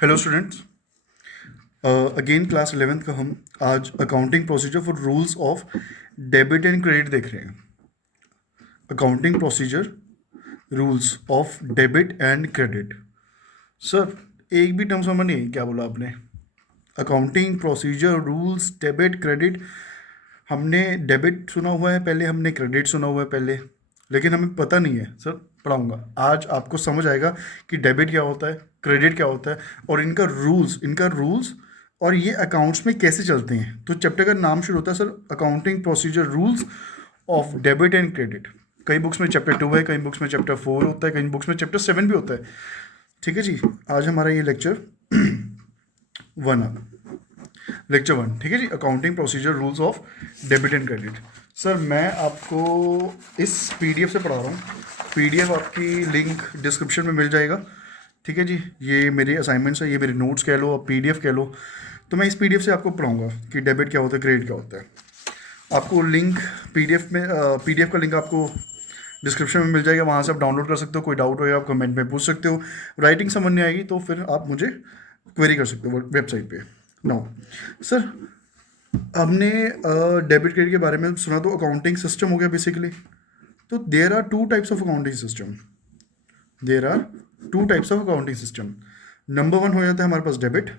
Hello students, again class 11th का हम आज accounting procedure for rules of debit and credit देख रहे हैं। Accounting procedure rules of debit and credit. Sir, एक भी टर्म समझ नहीं आई, क्या बोला आपने? Accounting procedure rules debit credit. हमने डेबिट सुना हुआ है पहले, हमने क्रेडिट सुना हुआ है पहले, लेकिन हमें पता नहीं है। सर, पढ़ाऊंगा आज, आपको समझ आएगा कि डेबिट क्या होता है, क्रेडिट क्या होता है और इनका रूल्स और ये अकाउंट्स में कैसे चलते हैं। तो चैप्टर का नाम शुरू होता है sir accounting procedure rules of debit and credit. कई बुक्स में चैप्टर 2 है, कई बुक्स में चैप्टर 4 होता है, कई बुक्स में चैप्टर 7 भी होता है। ठीक है जी, आज हमारा ये लेक्चर 1 लेक्चर 1, ठीक है जी, accounting procedure rules of debit and credit. Sir, मैं आपको इस पीडीएफ से पढ़ा रहा हूँ। पीडीएफ आपकी लिंक डिस्क्रिप्शन में मिल जाएगा। ठीक है जी, ये मेरे असाइनमेंट्स है, ये मेरे नोट्स कह लो, पीडीएफ कह लो। तो मैं इस पीडीएफ से आपको पढ़ाऊँगा कि डेबिट क्या होता है, क्रेडिट क्या होता है। आपको लिंक पीडीएफ का लिंक आपको डिस्क्रिप्शन में मिल जाएगा, वहाँ से आप डाउनलोड कर सकते हो। कोई डाउट हो या आप कमेंट में पूछ सकते हो। राइटिंग समझ नहीं आएगी तो फिर आप मुझे क्वेरी कर सकते हो वेबसाइट पे। नाउ सर, हमने डेबिट क्रेडिट के बारे में सुना तो अकाउंटिंग सिस्टम हो गया बेसिकली। तो there are two types of accounting system. Number 1 हो जाता है हमारे पास डेबिट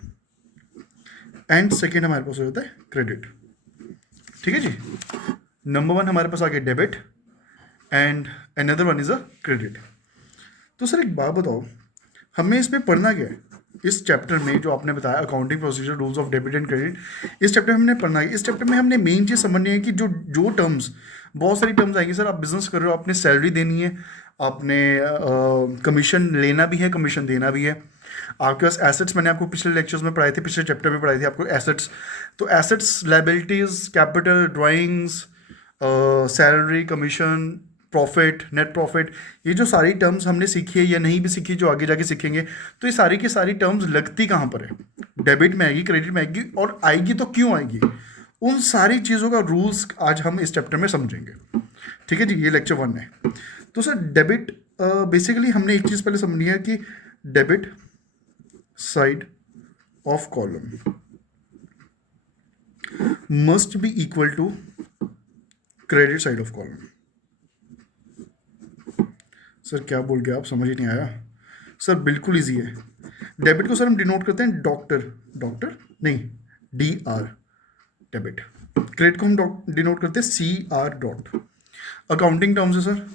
एंड सेकेंड हमारे पास हो जाता है क्रेडिट। ठीक है जी, नंबर 1 हमारे पास आ गया debit and another one is a credit. तो सर एक बात बताओ, हमें इसमें पढ़ना क्या है? इस चैप्टर में जो आपने बताया accounting procedure rules of debit and credit, इस चैप्टर में हमने पढ़ना है। इस चैप्टर में हमने मेन चीज़ समझनी है कि जो जो टर्म्स, बहुत सारी टर्म्स आएंगी सर। आप बिजनेस कर रहे हो, आपने सैलरी देनी है, आपने कमीशन लेना भी है, कमीशन देना भी है। आपके पास एसेट्स, मैंने आपको पिछले लेक्चर्स में पढ़ाए थे, पिछले चैप्टर में पढ़ाई थी आपको एसेट्स। तो assets, liabilities, capital, drawings, salary, commission, profit, net profit, ये जो सारी टर्म्स हमने सीखी है या नहीं भी सीखी, जो आगे जाके सीखेंगे, तो ये सारी की सारी टर्म्स लगती कहाँ पर है? डेबिट में आएगी, क्रेडिट में आएगी, और आएगी तो क्यों आएगी? उन सारी चीज़ों का रूल्स आज हम इस चैप्टर में समझेंगे। ठीक है जी, ये लेक्चर 1 है। तो सर डेबिट, बेसिकली हमने एक चीज़ पहले समझनी है कि debit side of column must be equal to credit side of column. Sir क्या बोल गया आप, समझ ही नहीं आया? सर बिल्कुल इजी है। डेबिट को सर हम डिनोट करते हैं डॉक्टर नहीं, DR, डेबिट। क्रेडिट को हम डिनोट करते हैं CR डॉट। अकाउंटिंग टर्म्स है सर,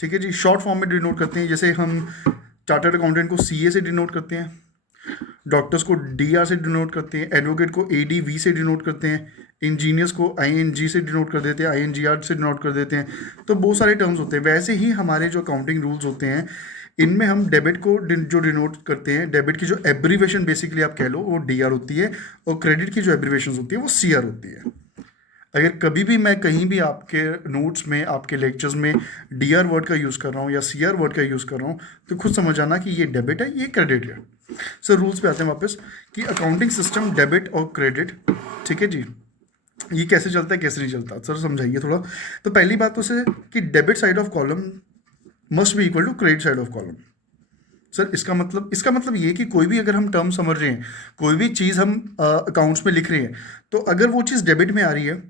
ठीक है जी, शॉर्ट फॉर्म में डिनोट करते हैं। जैसे हम चार्टर्ड अकाउंटेंट को CA से डिनोट करते हैं, डॉक्टर्स को DR से डिनोट करते हैं, एडवोकेट को ADV से डिनोट करते हैं, इंजीनियर्स को ING से डिनोट कर देते हैं, INGR से डिनोट कर देते हैं। तो बहुत सारे टर्म्स होते हैं। वैसे ही हमारे जो अकाउंटिंग रूल्स होते हैं, इनमें हम डेबिट को जो डिनोट करते हैं, डेबिट की जो एब्रीवेशन बेसिकली आप कह लो वो DR होती है, और क्रेडिट की जो एब्रीवेशन होती है वो CR होती है। अगर कभी भी मैं कहीं भी आपके नोट्स में, आपके लेक्चर्स में DR वर्ड का यूज़ कर रहा हूँ या CR वर्ड का यूज़ कर रहा हूँ, तो खुद समझ आना कि ये डेबिट है, ये क्रेडिट है। सर रूल्स पे आते हैं वापस कि अकाउंटिंग सिस्टम डेबिट और क्रेडिट, ठीक है जी, ये कैसे चलता है कैसे नहीं चलता, सर समझाइए थोड़ा। तो पहली बात तो सर कि debit side of column must be equal to credit side of column. Sir इसका मतलब ये कि कोई भी अगर हम टर्म समझ रहे हैं, कोई भी चीज़ हम अकाउंट्स में लिख रहे हैं, तो अगर वो चीज़ डेबिट में आ रही है,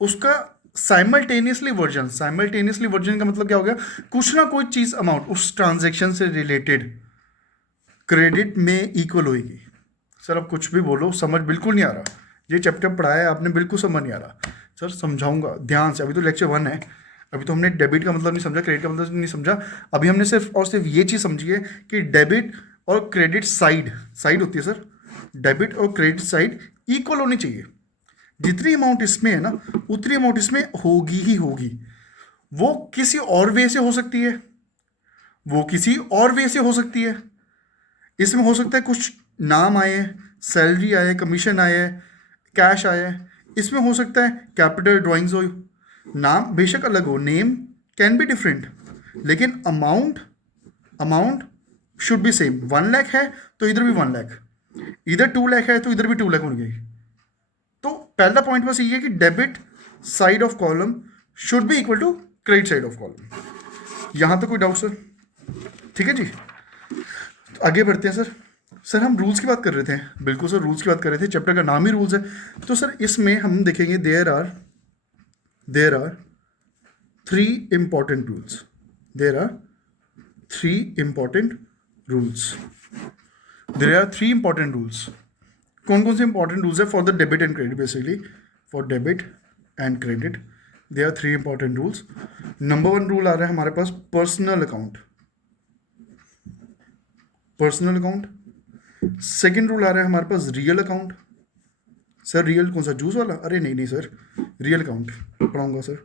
उसका साइमल्टेनियसली वर्जन का मतलब क्या हो गया? कुछ ना कोई चीज़ अमाउंट उस ट्रांजेक्शन से रिलेटेड क्रेडिट में इक्वल होगी। सर अब कुछ भी बोलो, समझ बिल्कुल नहीं आ रहा। ये चैप्टर पढ़ाया है आपने, बिल्कुल समझ नहीं आ रहा। सर समझाऊंगा ध्यान से, अभी तो लेक्चर 1 है, अभी तो हमने डेबिट का मतलब नहीं समझा, क्रेडिट का मतलब नहीं समझा। अभी हमने सिर्फ और सिर्फ ये चीज़ समझी है कि डेबिट और क्रेडिट साइड होती है सर, डेबिट और क्रेडिट साइड इक्वल होनी चाहिए। जितनी अमाउंट इसमें है ना, उतनी अमाउंट इसमें होगी ही होगी। वो किसी और वे से हो सकती है, इसमें हो सकता है कुछ नाम आए, सैलरी आए, कमीशन आए, कैश आए। इसमें हो सकता है कैपिटल, ड्राइंग्स हो, नाम बेशक अलग हो, नेम कैन बी डिफरेंट, लेकिन amount should be same. 1 lakh है तो इधर भी 1 लाख, इधर 2 लाख है तो इधर भी 2 लाख होंगे। तो पहला पॉइंट बस ये है कि debit side of column should be equal to credit side of column. यहां तक कोई डाउट सर? ठीक है जी, तो आगे बढ़ते हैं सर। सर हम रूल्स की बात कर रहे थे, बिल्कुल सर रूल्स की बात कर रहे थे, चैप्टर का नाम ही रूल्स है। तो सर इसमें हम देखेंगे there are three important rules, there are three important rules, there are three important rules. कौन कौन से इंपॉर्टेंट रूल्स है for the debit and credit? Basically for debit and credit there are three important rules. Number one rule आ रहा है हमारे पास personal account, personal account. Second rule आ रहा है हमारे पास रियल अकाउंट। सर रियल कौन सा, जूस वाला? अरे नहीं नहीं सर, रियल अकाउंट पढ़ाऊंगा sir.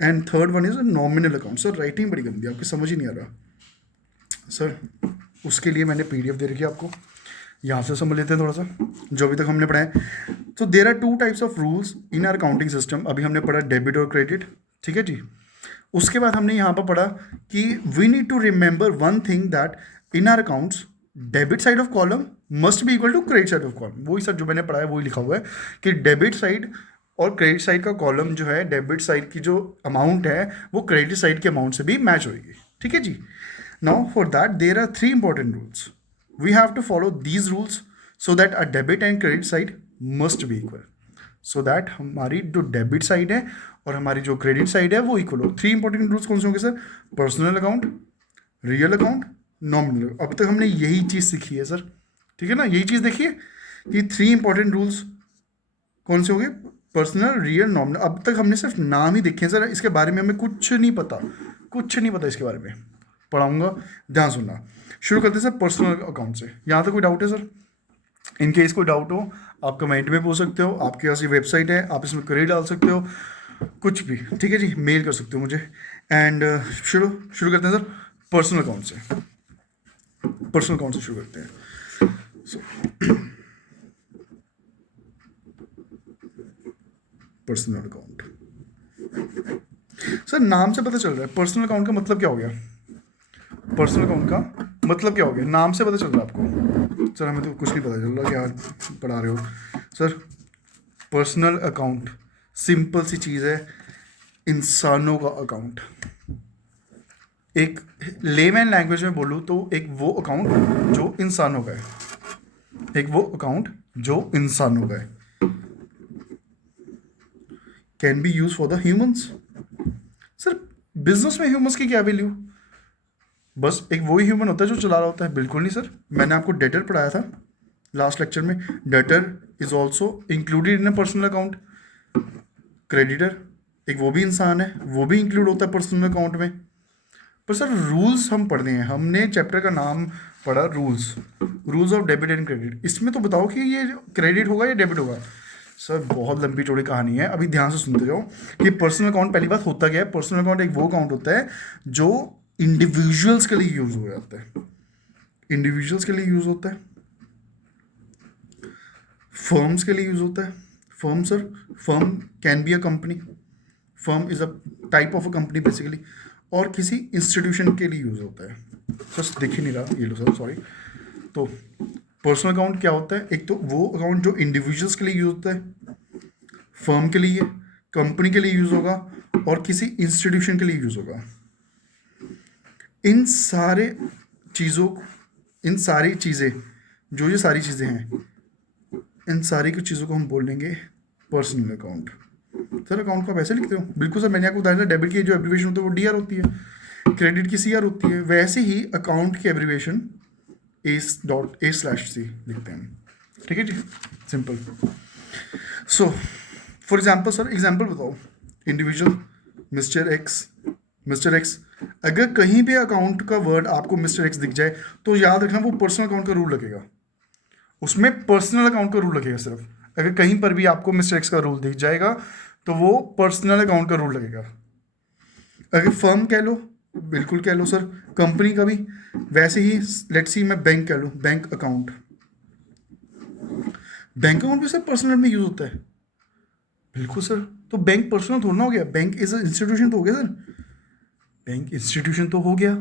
And third one is nominal account. Sir writing बड़ी गंदी है आपकी, समझ ही नहीं आ रहा सर, उसके लिए मैंने पीडीएफ दे रखी है आपको, यहाँ से समझ लेते हैं थोड़ा सा जो अभी तक हमने पढ़ा है। तो there are two types of rules in our accounting system. अभी हमने पढ़ा डेबिट और क्रेडिट, ठीक है जी। उसके बाद हमने यहाँ पर पढ़ा कि we need to remember one thing that in our accounts debit side of column must be equal to credit side of column. वही सर जो मैंने पढ़ा है वही लिखा हुआ है कि डेबिट साइड और क्रेडिट साइड का कॉलम जो है, डेबिट साइड की जो अमाउंट है वो क्रेडिट साइड के अमाउंट से भी मैच होगी, ठीक है जी। Now for that there are three important rules. We have to follow these rules so that a debit and credit side must be equal, so that हमारी जो डेबिट साइड है और हमारी जो क्रेडिट साइड है वो इक्वल हो। Three important rules कौन से होंगे sir? Personal account, real account, nominal. अब तक हमने यही चीज़ सीखी है सर, ठीक है ना, यही चीज़ देखिए कि थ्री इंपॉर्टेंट रूल्स कौन से हो गए? Personal, real, nominal. अब तक हमने सिर्फ नाम ही देखे हैं सर, इसके बारे में हमें कुछ नहीं पता, कुछ नहीं पता इसके बारे में। पढ़ाऊंगा, ध्यान सुनना। शुरू करते हैं सर पर्सनल अकाउंट से। यहाँ तक कोई डाउट है सर? इन केस कोई डाउट हो आप कमेंट में पूछ सकते हो, आपके पास ये वेबसाइट है, आप इसमें क्वेरी डाल सकते हो, कुछ भी, ठीक है जी, मेल कर सकते हो मुझे। एंड शुरू करते हैं सर पर्सनल अकाउंट से। पर्सनल अकाउंट से शुरू करते हैं। पर्सनल अकाउंट, सर नाम से पता चल रहा है पर्सनल अकाउंट का मतलब क्या हो गया। पर्सनल अकाउंट का मतलब क्या हो गया, नाम से पता चल रहा है आपको। सर हमें तो कुछ नहीं पता चल रहा, क्या पढ़ा रहे हो सर। पर्सनल अकाउंट सिंपल सी चीज़ है, इंसानों का अकाउंट। एक लेमैन लैंग्वेज में बोलूँ तो एक वो अकाउंट जो इंसानों का है, एक वो अकाउंट जो इंसानों का है। Can be use for the humans. Sir business में ह्यूमंस की क्या वैल्यू? बस एक वही ह्यूमन होता है जो चला रहा होता है। बिल्कुल नहीं सर, मैंने आपको डेटर पढ़ाया था लास्ट लेक्चर में। Debtor is also included in a personal account. Creditor एक वो भी इंसान है, वो भी इंक्लूड होता है पर्सनल अकाउंट में। पर सर रूल्स हम पढ़ रहे हैं, हमने चैप्टर का नाम पढ़ा rules of debit and credit. इसमें तो बताओ कि ये क्रेडिट होगा या डेबिट होगा। सर बहुत लंबी चौड़ी कहानी है, अभी ध्यान से सुनते जाओ कि पर्सनल अकाउंट पहली बात होता क्या है। पर्सनल अकाउंट एक वो अकाउंट होता है जो इंडिविजुअल्स के लिए यूज हो जाता है, इंडिविजुअल्स के लिए यूज होता है, फर्म्स के लिए यूज होता है। Firm sir, firm can be a company, firm is a type of a company basically, और किसी इंस्टीट्यूशन के लिए यूज होता है। सर दिख ही नहीं रहा, ये लो सर सॉरी। तो पर्सनल अकाउंट क्या होता है? एक तो वो अकाउंट जो इंडिविजुअल्स के लिए यूज होता है, फर्म के लिए, कंपनी के लिए यूज होगा, और किसी इंस्टीट्यूशन के लिए यूज होगा। इन सारी चीज़ें जो ये सारी चीज़ें हैं, इन सारी कुछ चीज़ों को हम बोल लेंगे पर्सनल अकाउंट। सर अकाउंट को आप ऐसे लिखते हो? बिल्कुल सर, मैंने आपको बताया था डेबिट की जो एब्रीविएशन होती है वो डीआर होती है, क्रेडिट की सीआर होती है। वैसे ही अकाउंट की एब्रीविएशन A.A/C लिखते हैं, ठीक है जी, simple. So for example sir, example बताओ। इंडिविजुअल मिस्टर एक्स, अगर कहीं भी अकाउंट का वर्ड आपको मिस्टर एक्स दिख जाए तो याद रखना वो पर्सनल अकाउंट का रूल लगेगा, उसमें पर्सनल अकाउंट का रूल लगेगा सिर्फ। अगर कहीं पर भी आपको मिस्टर एक्स का रूल दिख जाएगा तो वो पर्सनल अकाउंट का रूल लगेगा। अगर फर्म कह लो, बिल्कुल कह लो सर, कंपनी का भी वैसे ही। लेट्स सी मैं बैंक कह लूँ, बैंक अकाउंट, बैंक अकाउंट भी सर पर्सनल में यूज होता है। बिल्कुल सर, तो बैंक पर्सनल थोड़ा ना हो गया, बैंक इज इंस्टीट्यूशन तो हो गया सर, बैंक इंस्टीट्यूशन तो हो गया।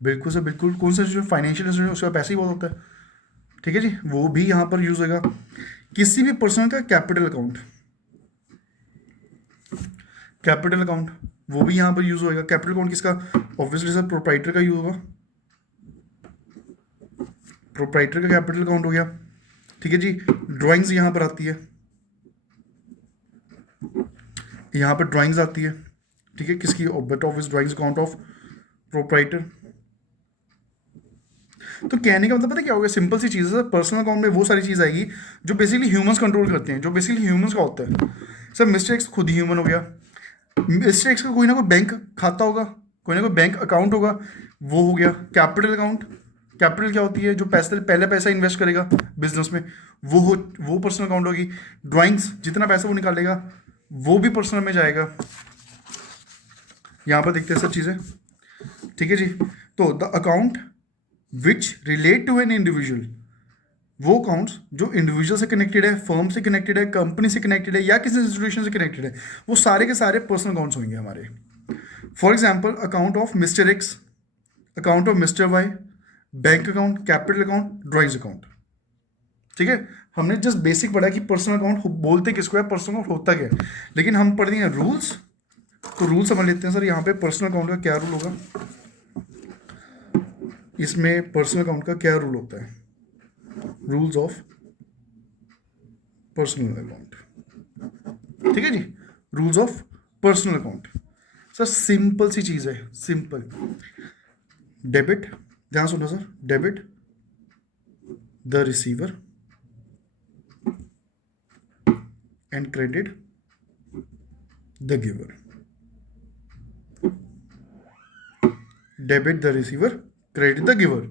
बिल्कुल सर बिल्कुल, कौन सा फाइनेंशियल इंस्टीट्यूशन उसका पैसे ही बहुत होता है, ठीक है जी, वो भी यहाँ पर यूज होगा। किसी भी पर्सन का कैपिटल अकाउंट, कैपिटल अकाउंट वो भी यहाँ पर यूज होएगा। कैपिटल अकाउंट किसका? ऑब्वियसली सर प्रोप्राइटर का यूज होगा। प्रोप्राइटर का कैपिटल अकाउंट हो गया, ठीक है जी। ड्राइंग्स यहाँ पर आती है, यहाँ पर ड्राइंग्स आती है, ठीक है, किसकी, but office drawings account of proprietor. तो कहने का मतलब पता है क्या हो गया, सिंपल सी चीज़ है। पर्सनल अकाउंट में वो सारी चीज़ आएगी जो बेसिकली ह्यूमंस कंट्रोल करते हैं, जो बेसिकली ह्यूमंस का होता है। सर मिस्टर एक्स खुद ही ह्यूमन हो गया, मिस्टर एक्स का कोई ना कोई बैंक खाता होगा, कोई ना कोई बैंक अकाउंट होगा, वो हो गया कैपिटल अकाउंट। कैपिटल क्या होती है, जो पैसे पहले पैसा इन्वेस्ट करेगा बिजनेस में, वो पर्सनल अकाउंट होगी। ड्राइंग्स, जितना पैसा वो निकालेगा वो भी पर्सनल में जाएगा। यहाँ पर देखते हैं सब चीज़ें, ठीक है जी। तो the account which relate to an individual, वो अकाउंट्स जो इंडिविजुअल से कनेक्टेड है, फर्म से कनेक्टेड है, कंपनी से कनेक्टेड है या किसी इंस्टीट्यूशन से कनेक्टेड है, वो सारे के सारे पर्सनल अकाउंट्स होंगे हमारे। For example account of mister X, account of mister Y, bank account, capital account, drawings account, ठीक है। हमने जस्ट बेसिक पढ़ा कि पर्सनल अकाउंट बोलते किसको है, पर्सनल अकाउंट होता क्या है, लेकिन हम पढ़ दिए रूल्स। तो रूल समझ लेते हैं सर, यहाँ पे पर्सनल अकाउंट का क्या रूल होगा, इसमें पर्सनल अकाउंट का क्या रूल होता है, रूल्स ऑफ पर्सनल अकाउंट, ठीक है जी। Rules of personal account sir simple सी चीज़ है, सिंपल। डेबिट, ध्यान सुनो sir, debit the receiver and credit the giver. Debit the receiver, credit the giver,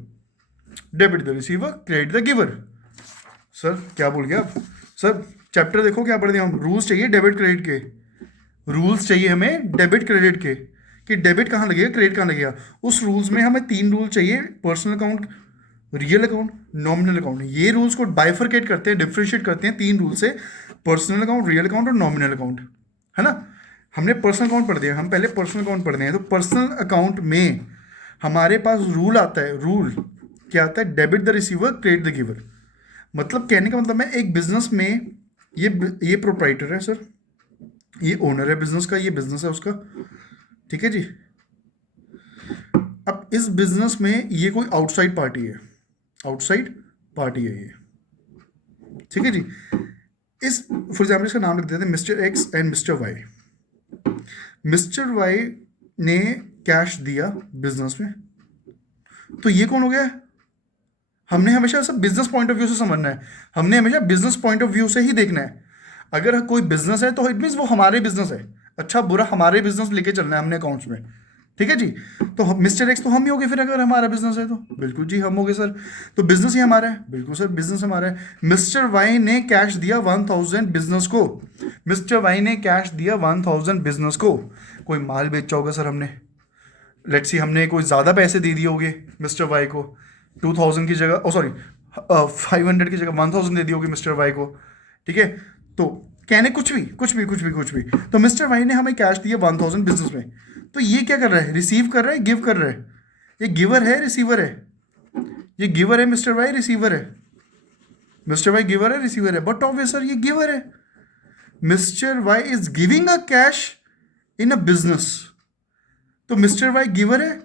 debit the receiver, credit the giver. Sir क्या बोल गया आप सर, चैप्टर देखो क्या पढ़ दिया हम, रूल्स चाहिए डेबिट क्रेडिट के, रूल्स चाहिए हमें डेबिट क्रेडिट के, कि डेबिट कहाँ लगेगा, क्रेडिट कहाँ लगेगा। उस रूल्स में हमें 3 रूल चाहिए, personal account, real account, nominal account. ये रूल्स को बाइफरकेट करते हैं, डिफ्रेंशिएट करते हैं 3 रूल से, पर्सनल अकाउंट, रियल अकाउंट और नॉमिनल अकाउंट, है ना। हमने पर्सनल अकाउंट पढ़ दिया, हम पहले पर्सनल अकाउंट पढ़ हैं। तो पर्सनल अकाउंट में हमारे पास रूल आता है, रूल क्या आता है, debit the receiver, credit the giver. मतलब कहने का मतलब है एक बिजनेस में ये प्रोप्राइटर है सर, ये ओनर है बिजनेस का, ये बिजनेस है उसका, ठीक है जी। अब इस बिजनेस में ये कोई आउटसाइड पार्टी है, आउटसाइड पार्टी है ये, ठीक है जी। इस फॉर एग्जाम्पल इसका नाम लिख देते हैं mister X and mister Y. Mister Y ने कैश दिया बिजनेस में, तो ये कौन हो गया, हमने हमेशा सब बिजनेस पॉइंट ऑफ व्यू से समझना है, हमने हमेशा बिजनेस पॉइंट ऑफ व्यू से ही देखना है। अगर कोई बिजनेस है तो इट मीन्स वो हमारे बिजनेस है, अच्छा बुरा हमारे बिजनेस लेके चलना है हमने अकाउंट्स में, ठीक है जी। तो मिस्टर एक्स तो हम ही हो गए फिर, अगर हमारा बिजनेस है तो बिल्कुल जी हम हो गए सर, तो बिजनेस ही हमारा है, बिल्कुल सर बिजनेस हमारा है। मिस्टर वाई ने कैश दिया 1000 बिजनेस को, मिस्टर वाई ने कैश दिया 1000 बिजनेस को, कोई माल बेचा होगा सर हमने, लेट्स सी हमने कोई ज़्यादा पैसे दे दिए होंगे मिस्टर वाई को, 2000 की जगह, ओ सॉरी 500 की जगह 1000 दे दी होगी मिस्टर वाई को, ठीक है। तो कहने कुछ भी, तो मिस्टर वाई ने हमें कैश दिया 1000 बिजनेस में, तो ये क्या कर रहा है, रिसीव कर रहा है, गिव कर रहा है, ये गिवर है रिसीवर है, ये गिवर है मिस्टर वाई, रिसीवर है मिस्टर वाई, गिवर है रिसीवर है, बट ऑब्वियस सर ये गिवर है, mister Y is giving a cash in a business, तो मिस्टर वाई गिवर है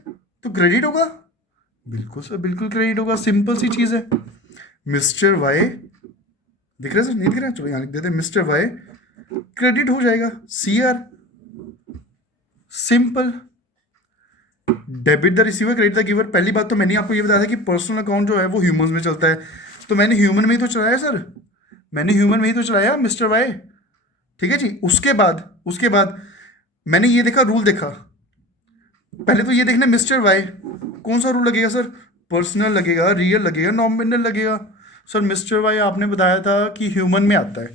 तो क्रेडिट होगा, बिल्कुल सर बिल्कुल क्रेडिट होगा, सिंपल सी चीज़ है। मिस्टर वाई दिख रहा है सर, नहीं दिख रहा, चलो यहाँ लिख देते हैं, मिस्टर वाई क्रेडिट हो जाएगा, CR, simple. Debit the receiver, credit the giver. पहली बात तो मैंने आपको ये बताया था कि पर्सनल अकाउंट जो है वो ह्यूमंस में चलता है, तो मैंने ह्यूमन में ही तो चलाया सर, मैंने ह्यूमन में ही तो चलाया मिस्टर वाई, ठीक है जी। उसके बाद मैंने ये देखा, रूल देखा, पहले तो ये देखना मिस्टर वाई कौन सा रूल लगेगा सर, पर्सनल लगेगा, रियल लगेगा, नॉमिनल लगेगा। सर मिस्टर वाई आपने बताया था कि ह्यूमन में आता है,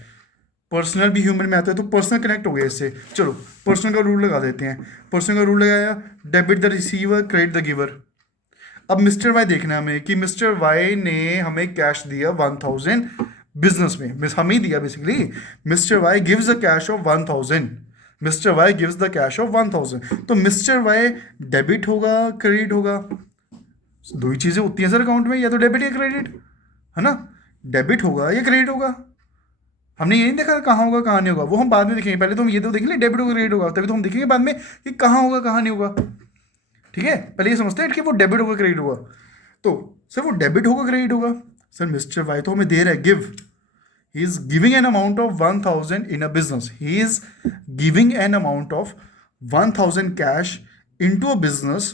पर्सनल भी ह्यूमन में आता है, तो पर्सनल कनेक्ट हो गया इससे, चलो पर्सनल का रूल लगा देते हैं। पर्सनल का रूल लगाया, debit the receiver, credit the giver. अब मिस्टर वाई देखना है हमें कि मिस्टर वाई ने हमें कैश दिया 1000 बिजनेस में, हम ही दिया basically, mister Y gives the cash of 1000, mister Y gives the cash of 1000, तो मिस्टर वाई डेबिट होगा, क्रेडिट होगा, दो ही चीज़ें होती हैं सर अकाउंट में, या तो डेबिट या क्रेडिट, है ना, डेबिट होगा या क्रेडिट होगा। हमने ये नहीं देखा कहाँ होगा कहाँ नहीं होगा, वो हम बाद में देखेंगे, पहले तो हम ये तो देखेंगे डेबिट होगा क्रेडिट होगा, तभी तो हम देखेंगे बाद में कि कहाँ होगा कहाँ नहीं होगा, ठीक है। पहले ये समझते हैं कि वो डेबिट होगा क्रेडिट होगा। तो सर वो डेबिट होगा क्रेडिट होगा? सर मिस्टर वाई तो हमें दे रहा है, give, he is giving an amount of 1000 in a business, he is giving an amount of 1000 cash into a business,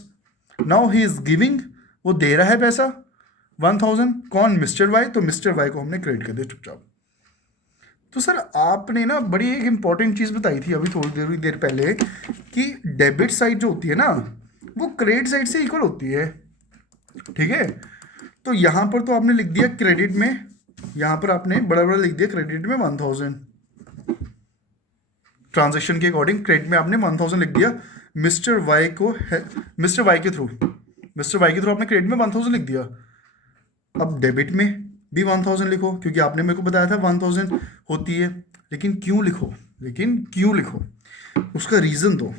now he is giving, वो दे रहा है पैसा 1000, कौन? मिस्टर वाई, तो मिस्टर वाई को हमने क्रेडिट कर दिया चुपचाप। तो सर आपने ना बड़ी एक इंपॉर्टेंट चीज़ बताई थी अभी थोड़ी देर पहले कि डेबिट साइड जो होती है ना वो क्रेडिट साइड से इक्वल होती है, ठीक है? तो यहाँ पर तो आपने लिख दिया क्रेडिट में, यहाँ पर आपने बड़ा बड़ा लिख दिया क्रेडिट में 1000, ट्रांजेक्शन के अकॉर्डिंग क्रेडिट में आपने 1000 लिख दिया मिस्टर वाई को, मिस्टर वाई के थ्रू, मिस्टर वाई के थ्रू आपने क्रेडिट में 1000 लिख दिया। अब डेबिट में भी 1000 लिखो क्योंकि आपने मेरे को बताया था 1000 होती है, लेकिन क्यों लिखो, लेकिन क्यों लिखो, उसका रीज़न दो।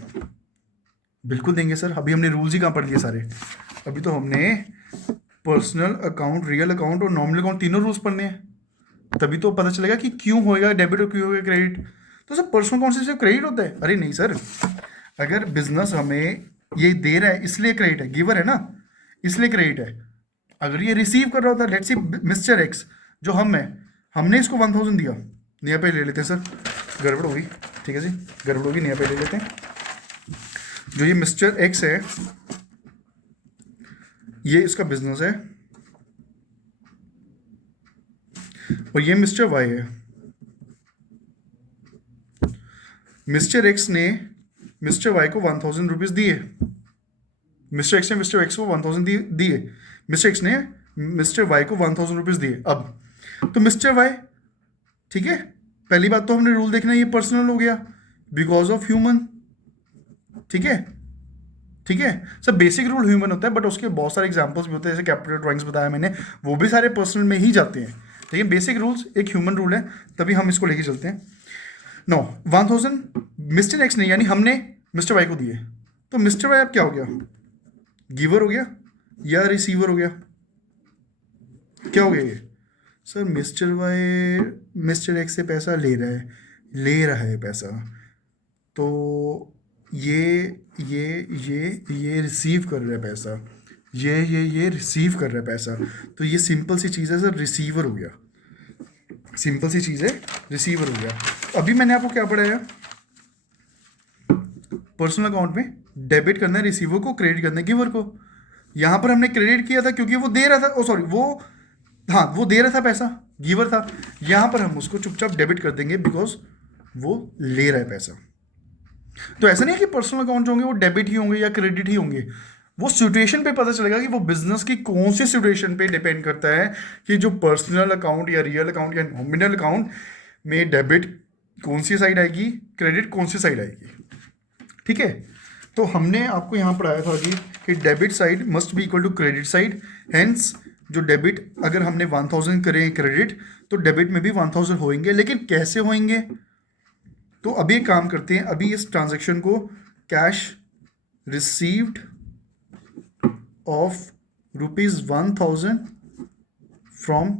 बिल्कुल देंगे सर, अभी हमने रूल्स ही कहाँ पढ़ लिए सारे, अभी तो हमने पर्सनल अकाउंट, रियल अकाउंट और नॉमिनल अकाउंट तीनों रूल्स पढ़ने हैं, तभी तो पता चलेगा कि क्यों होएगा डेबिट और क्यों होएगा क्रेडिट। तो सर पर्सनल अकाउंट से सिर्फ क्रेडिट होता है? अरे नहीं सर, अगर बिजनेस हमें ये दे रहा है इसलिए क्रेडिट है, गिवर है ना, इसलिए क्रेडिट है। अगर ये रिसीव कर रहा होता, लेट्स सी मिस्टर एक्स जो हम है, हमने इसको 1000 दिया, नया पे ले लेते हैं सर, गड़बड़ होगी, ठीक है जी, गड़बड़ होगी, नया पे ले लेते हैं। जो ये मिस्टर एक्स है ये इसका बिजनेस है और ये मिस्टर वाई है। मिस्टर एक्स ने मिस्टर वाई को 1000 रुपीज़ दिए, मिस्टर एक्स ने मिस्टर एक्स को 1000 दिए, मिस्टर एक्स ने मिस्टर वाई को 1000 रुपीज़ दिए। अब तो मिस्टर वाई, ठीक है, पहली बात तो हमने रूल देखना है, ये पर्सनल हो गया बिकॉज ऑफ ह्यूमन, ठीक है, ठीक है सर, बेसिक रूल ह्यूमन होता है बट उसके बहुत सारे एग्जांपल्स भी होते हैं, जैसे कैपिटल ड्राइंग्स बताया मैंने, वो भी सारे पर्सनल में ही जाते हैं, लेकिन बेसिक रूल्स एक ह्यूमन रूल है, तभी हम इसको लेके चलते हैं। नो 1000 मिस्टर एक्स ने यानी हमने मिस्टर वाई को दिए, तो मिस्टर वाई अब क्या हो गया, गिवर हो गया या रिसीवर हो गया, क्या हो गया ये? Sir mister Y mister X से पैसा ले रहा है पैसा, तो ये रिसीव कर रहा है पैसा, ये रिसीव कर रहा है पैसा, तो ये सिंपल सी चीज़ है सर, रिसीवर हो गया, सिंपल सी चीज़ है, रिसीवर हो गया। अभी मैंने आपको क्या पढ़ाया, पर्सनल अकाउंट में डेबिट करना है रिसीवर को, क्रेडिट करना है गिवर को। यहाँ पर हमने क्रेडिट किया था क्योंकि वो दे रहा था, ओ सॉरी वो दे रहा था पैसा, गिवर था, यहाँ पर हम उसको चुपचाप डेबिट कर देंगे बिकॉज वो ले रहा है पैसा। तो ऐसा नहीं है कि पर्सनल अकाउंट जो होंगे वो डेबिट ही होंगे या क्रेडिट ही होंगे, वो सिचुएशन पे पता चलेगा कि वो बिजनेस की कौन सी सिचुएशन पे डिपेंड करता है कि जो पर्सनल अकाउंट या रियल अकाउंट या नॉमिनल अकाउंट में डेबिट कौन सी साइड आएगी, क्रेडिट कौन सी साइड आएगी, ठीक है। तो हमने आपको यहाँ पढ़ाया था कि debit side must be equal to credit side, hence जो डेबिट अगर हमने 1000 करें क्रेडिट तो डेबिट में भी 1000 होंगे, लेकिन कैसे होंगे? तो अभी एक काम करते हैं, अभी इस ट्रांजैक्शन को cash received of ₹1000 from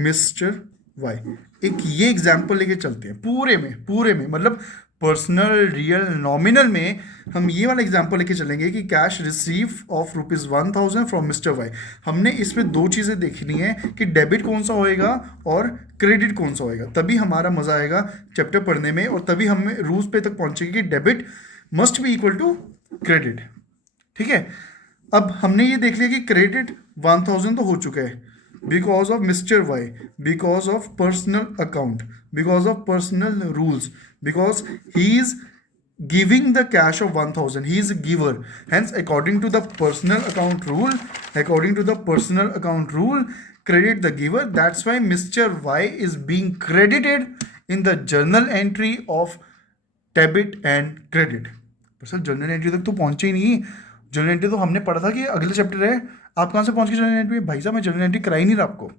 mister Y, एक ये एग्जाम्पल लेके चलते हैं, पूरे में मतलब पर्सनल रियल नॉमिनल में हम ये वाला एग्जाम्पल लेके चलेंगे कि cash receive of ₹1000 from mister Y. हमने इसमें दो चीज़ें देखनी है कि डेबिट कौन सा होएगा और क्रेडिट कौन सा होएगा, तभी हमारा मज़ा आएगा चैप्टर पढ़ने में और तभी हम रूल्स पे तक पहुंचेंगे कि debit must be equal to credit, ठीक है। अब हमने ये देख लिया कि क्रेडिट 1000 तो हो चुका है because of Mr. Y, because of personal account, because of personal rules, because he is giving the cash of 1000, he is a giver, hence according to the personal account rule credit the giver, that's why Mr. Y is being credited in the journal entry of debit and credit। पर sir journal entry तक तो पहुंचे ही नहीं, journal entry तो हमने पढ़ा था कि अगले चैप्टर है, आप कहाँ से पहुँच गए जर्नल एंट्री? भाई साहब मैं जर्नल एंट्री करा ही नहीं रहा आपको,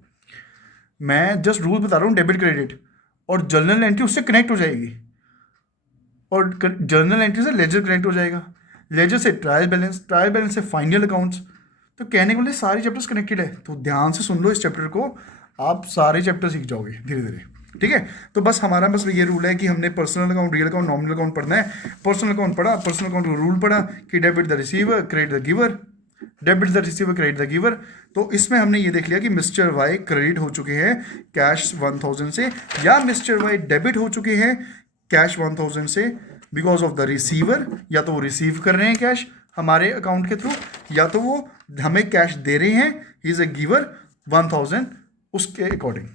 मैं जस्ट रूल बता रहा हूँ डेबिट क्रेडिट, और जर्नल एंट्री उससे कनेक्ट हो जाएगी और जर्नल एंट्री से लेजर कनेक्ट हो जाएगा, लेजर से ट्रायल बैलेंस से फाइनल अकाउंट्स। तो कहने के लिए सारे चैप्टर्स कनेक्टेड है, तो ध्यान से सुन लो इस चैप्टर को, आप सारे चैप्टर सीख जाओगे धीरे धीरे, ठीक है। तो बस हमारा ये रूल है कि हमने personal account, real account, nominal account पढ़ना है। पर्सनल अकाउंट पढ़ा, पर्सनल अकाउंट रूल पढ़ा कि debit the receiver, credit the giver, debit the receiver credit the giver. तो इसमें हमने ये देख लिया कि मिस्टर वाई क्रेडिट हो चुके हैं कैश 1000 से, या मिस्टर वाई डेबिट हो चुके हैं कैश 1000 से बिकॉज ऑफ द रिसीवर। या तो वो रिसीव कर रहे हैं कैश हमारे अकाउंट के थ्रू, या तो वो हमें कैश दे रहे हैं, ही इज ए गिवर 1000 उसके अकॉर्डिंग।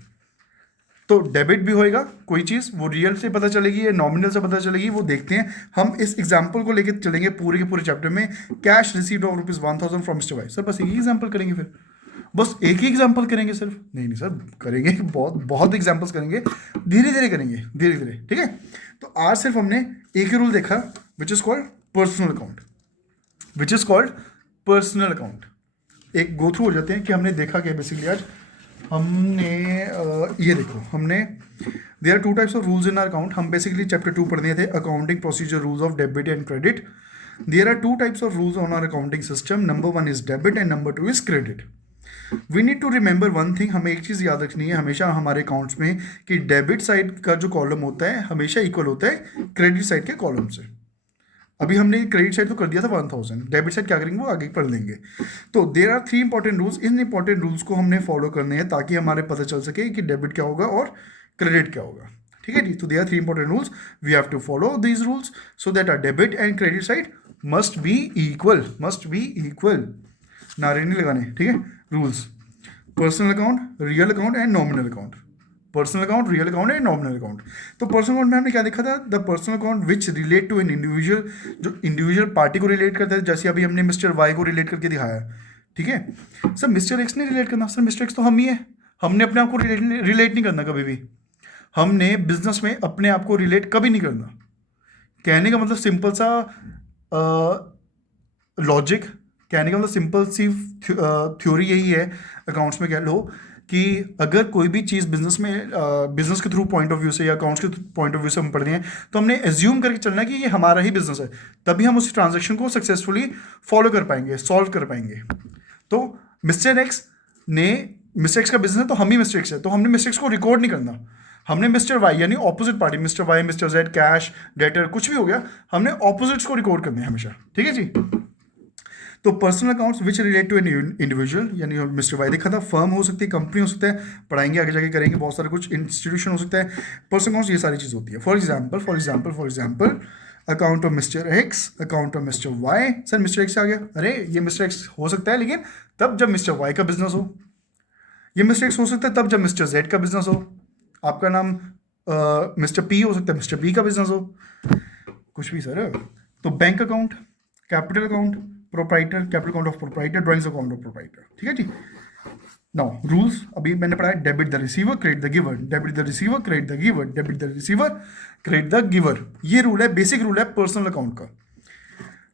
तो डेबिट भी होएगा कोई चीज़, वो रियल से पता चलेगी या नॉमिनल से पता चलेगी, वो देखते हैं। हम इस एग्जाम्पल को लेकर चलेंगे पूरे के पूरे चैप्टर में। Cash received of ₹1000 from mister Y. Sir बस एक ही एग्जाम्पल करेंगे, फिर बस एक ही एग्जाम्पल करेंगे सिर्फ? नहीं सर, करेंगे बहुत बहुत एग्जाम्पल्स करेंगे, धीरे धीरे करेंगे, धीरे धीरे, ठीक है। तो आज सिर्फ हमने एक ही रूल देखा which is called personal account, which is called personal account. एक गो थ्रू हो जाते हैं कि हमने देखा क्या बेसिकली आज। हमने ये देखो, हमने there are 2 types of rules in our account. हम बेसिकली चैप्टर 2 पढ़ने थे, accounting procedure rules of debit and credit. There are 2 types of rules on our accounting system, number 1 is debit and number 2 is credit. We need to remember one thing, हमें एक चीज़ याद रखनी है हमेशा हमारे accounts में कि डेबिट साइड का जो कॉलम होता है हमेशा इक्वल होता है क्रेडिट साइड के कॉलम से। अभी हमने क्रेडिट साइड तो कर दिया था 1000, डेबिट साइड क्या करेंगे वो आगे पढ़ लेंगे। तो देयर आर 3 इंपॉर्टेंट रूल्स, इन इंपॉर्टेंट रूल्स को हमने फॉलो करने हैं ताकि हमारे पता चल सके कि डेबिट क्या होगा और क्रेडिट क्या होगा, ठीक है जी। तो there are 3 important rules, we have to follow these rules so that our debit and credit side must be equal, must be equal, नारे नहीं लगाने, ठीक है। Rules, personal account, real account and nominal account. Personal account, real account and nominal account. तो personal account में हमने क्या देखा था, the personal account which relate to an individual, जो इंडिविजुअल पार्टी को रिलेट करता है, जैसे अभी हमने मिस्टर वाई को रिलेट करके दिखाया, ठीक है। सर मिस्टर एक्स ने रिलेट करना, सर मिस्टर एक्स तो हम ही है, हमने अपने आप को रिलेट नहीं करना कभी भी। हमने बिजनेस में अपने आप को रिलेट कभी नहीं करना। कहने का मतलब सिंपल सा लॉजिक, कहने का मतलब सिंपल सी थ्योरी यही है अकाउंट्स में, कह लो कि अगर कोई भी चीज़ बिजनेस में बिजनेस के थ्रू पॉइंट ऑफ व्यू से या अकाउंट्स के पॉइंट ऑफ व्यू से हम पढ़ रहे हैं, तो हमने एज्यूम करके चलना है कि ये हमारा ही बिजनेस है, तभी हम उस ट्रांजैक्शन को सक्सेसफुली फॉलो कर पाएंगे, सॉल्व कर पाएंगे। तो मिस्टर एक्स का बिजनेस है तो हम ही मिस्टर एक्स है, तो हमने मिस्टर एक्स को रिकॉर्ड नहीं करना। हमने मिस्टर वाई यानी opposite party, mister Y, mister Z, cash, debtor, कुछ भी हो गया, हमने ऑपोजिट्स को रिकॉर्ड करने हैं हमेशा, ठीक है जी। तो personal accounts which relate to an individual, यानी मिस्टर वाई देखा था, फर्म हो सकती है, कंपनी हो सकता है, पढ़ाएंगे आगे जाके करेंगे, बहुत सारे कुछ इंस्टीट्यूशन हो सकता है। पर्सनल अकाउंट्स ये सारी चीज़ होती है। For example account of mister X, account of mister Y. Sir mister X आ गया, अरे ये मिस्टर एक्स हो सकता है लेकिन तब जब मिस्टर वाई का बिजनेस हो, ये मिस्टर एक्स हो सकता है तब जब मिस्टर जेड का बिजनेस हो, आपका नाम मिस्टर पी हो सकता है, मिस्टर पी का बिजनेस हो, कुछ भी सर। तो bank account, capital account, proprietor, capital account of proprietor, drawings account of proprietor, ठीक है जी। नाउ रूल्स अभी मैंने पढ़ा है, debit the receiver credit the giver, debit the receiver credit the giver, debit the receiver credit the giver. ये rule है, basic rule है पर्सनल अकाउंट का।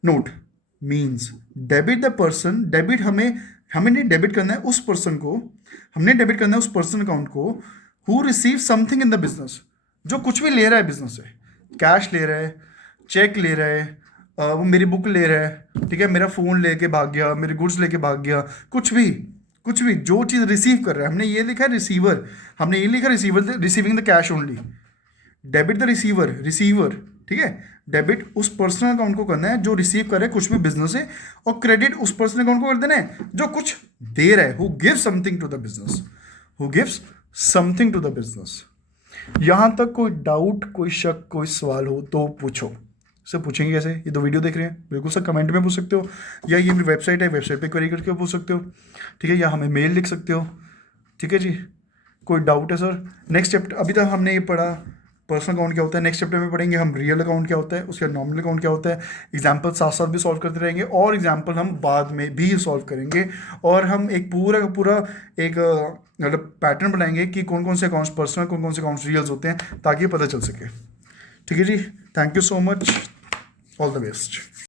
Note means debit the person, debit हमें नहीं डेबिट करना है उस पर्सन को, हमने डेबिट करना है उस पर्सन अकाउंट को who receive something in the business, जो कुछ भी ले रहा है बिजनेस से, कैश ले रहा है, चेक ले रहा है, वो मेरी बुक ले रहा है, ठीक है, मेरा फ़ोन लेके भाग गया, मेरे गुड्स लेके भाग गया, कुछ भी जो चीज़ रिसीव कर रहा है, हमने ये लिखा है रिसीवर, हमने ये लिखा receiver, receiving the cash only. Debit the receiver, ठीक है। डेबिट उस पर्सनल अकाउंट को करना है जो रिसीव कर रहा है कुछ भी बिजनेस से, और क्रेडिट उस पर्सनल अकाउंट को कर देना है जो कुछ दे रहा है, who gives something to the business, who gives something to the business. यहाँ तक कोई डाउट, कोई शक, कोई सवाल हो तो पूछो। सर पूछेंगे कैसे? ये तो वीडियो देख रहे हैं, बिल्कुल सर कमेंट में पूछ सकते हो, या ये मेरी वेबसाइट है, वेबसाइट पे क्वेरी करके पूछ सकते हो, ठीक है, या हमें मेल लिख सकते हो, ठीक है जी। कोई डाउट है सर? नेक्स्ट चैप्टर, अभी तक हमने ये पढ़ा पर्सनल अकाउंट क्या होता है, नेक्स्ट चैप्टर में पढ़ेंगे हम रियल अकाउंट क्या होता है, उसके नॉमिनल अकाउंट क्या होता है। एग्जाम्पल साथ साथ भी सॉल्व करते रहेंगे, और एग्जाम्पल हम बाद में भी सॉल्व करेंगे, और हम एक पूरा का पूरा एक मतलब पैटर्न बनाएंगे कि कौन कौन से अकाउंट्स पर्सनल, कौन कौन से अकाउंट्स रियल्स होते हैं, ताकि पता चल सके, ठीक है जी। Thank you so much, all the best.